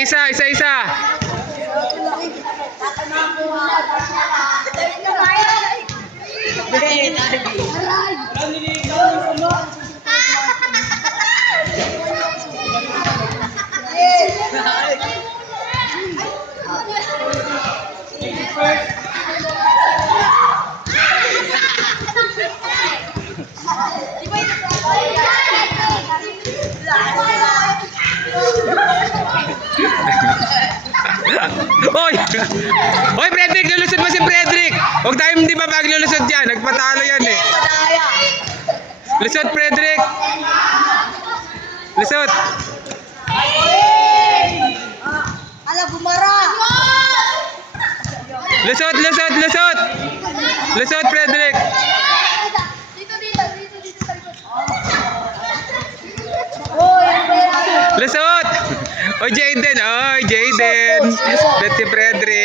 Isa-isa, isa-isa. Hoy! Hoy, Frederick! Lulusot mo si Frederick! Huwag tayo hindi ba maglulusot dyan? Nagpatalo yan eh. Lusot, Frederick! Lusot! Ala, bumara! Lusot, lusot, lusot! Lusot, Frederick! Dito sa likod. Hoy, ano ba yan? Lusot! Oy, Jaden! Oy, Jaden! That's si Frederick!